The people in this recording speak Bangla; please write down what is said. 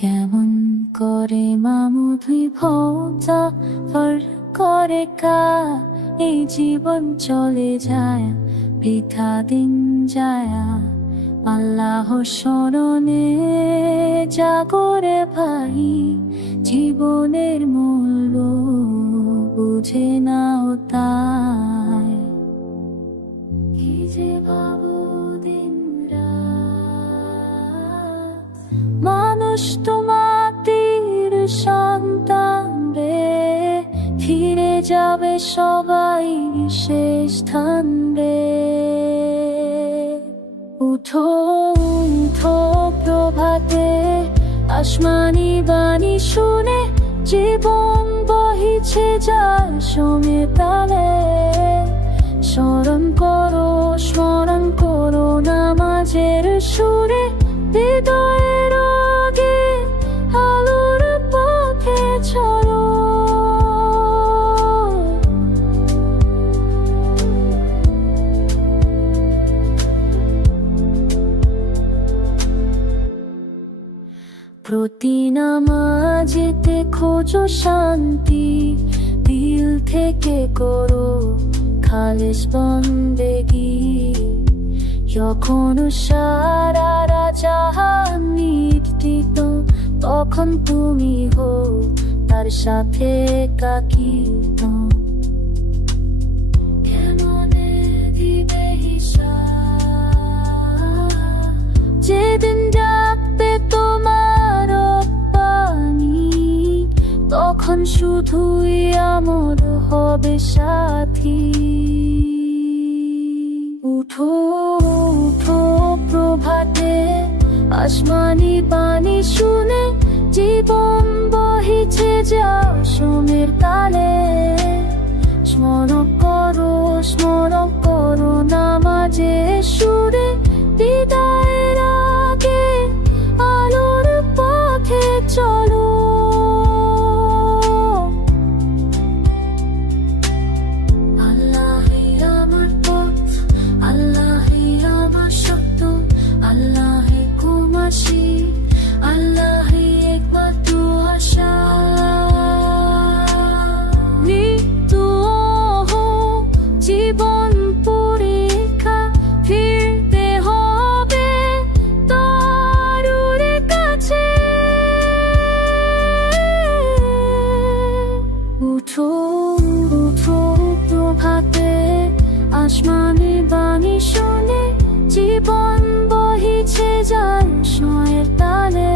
কেমন করে মামুধুই ভৌতা ফর করে কা? এই জীবন চলে যায় পিঠা দিন যায়া। আল্লাহ স্মরণে জাগরে ভাই, জীবনের মূল্য বুঝে নাও তা। মানুষ তোমাদের সন্তান রে ফিরে যাবে সবাই শেষ স্থান রে উঠো উঠো প্রভাতে, আসমানি বাণী শুনে জীবন বহিছে যার সময় তালে। স্মরণ করো স্মরণ করো নামাজের সুরে হৃদয়ের প্রতি নামাজেতে খোঁজো শান্তি, দিল থেকে করো খালেস বন্দেগি। যখন সারারা জাহান নির্দিত তখন তুমি হো তার সাথে কাকিত। তখন শুধুই আমর হবে সাথী। উঠো উঠো প্রভাতে, আসমানি বাণী শুনে জীবন বহিছে যাও সোমের তালে। স্মরণ করো স্মরণ করো নামাজে সুরে বিদায়ের কুমাসি আল্লাহই একমাত্র আশা। মৃত্যু জীবন পরীক্ষা ফিরতে হবে তারুর কাছে। উঠো উঠো প্রভাতে, আসমানি বাণী শুনে জীবন বহিছে যার সময়ের তালে